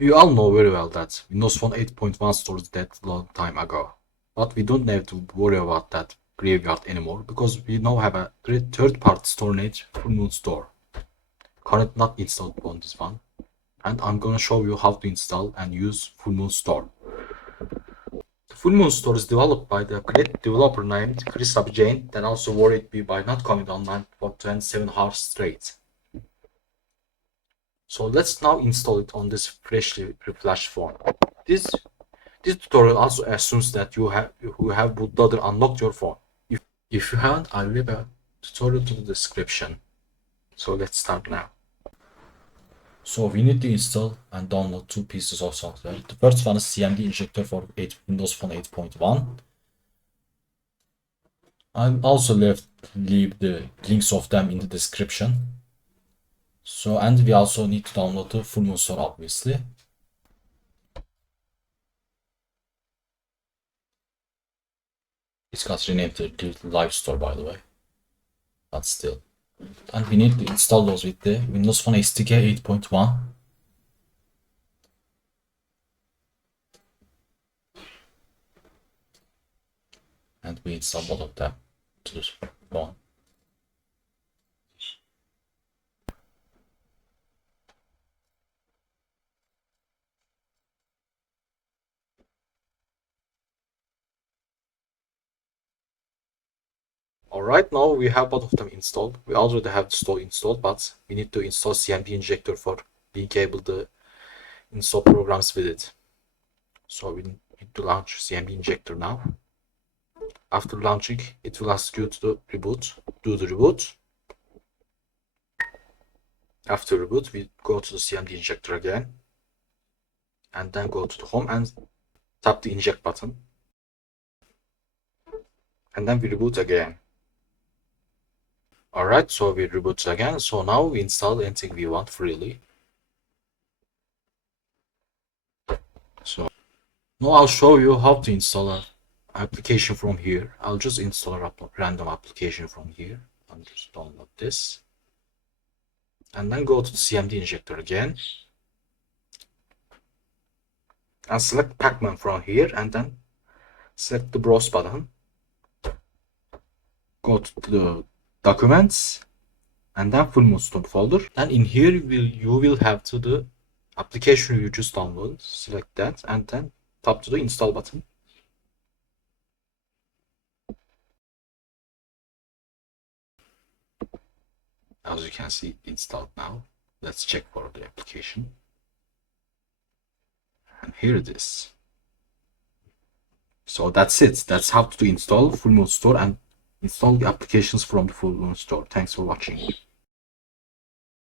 You all know very well that Windows Phone 8.1 stores that long time ago. But we don't have to worry about that graveyard anymore because we now have a great third-party store named Fullmoon store. Currently not installed on this one. And I'm gonna show you how to install and use Fullmoon store. The Fullmoon store is developed by the great developer named Chris Jane that also worried me by not coming online for 27 hours straight. So let's now install it on this freshly refreshed phone. This tutorial also assumes that you have bootloader unlocked your phone. If you haven't, I'll leave a tutorial to the description. So let's start now. So we need to install and download two pieces of software. The first one is CMD injector for Windows Phone 8.1. I'll also leave the links of them in the description. So, and we also need to download the Fullmoon store, obviously. It's got renamed to Live Store, by the way. But still. And we need to install those with the Windows Phone SDK 8.1. And we install both of them to this phone. Alright, now we have both of them installed. We already have the store installed, but we need to install CMD injector for being able to install programs with it. So we need to launch CMD injector now. After launching, it will ask you to reboot. Do the reboot. After reboot, we go to the CMD injector again. And then go to the home and tap the inject button. And then we reboot again. Alright, so we reboot again. So now we install anything we want freely. So now I'll show you how to install an application from here. I'll just install a random application from here. I'll just download this. And then go to the CMD injector again. And select Pacman from here and then select the browse button. Go to the documents and then Fullmoon folder. And in here you will have to the application you just downloaded. Select that and then tap to the install button. As you can see, installed now. Let's check for the application. And here it is. So that's it. That's how to install Fullmoon store and install the applications from the Fullmoon store. Thanks for watching.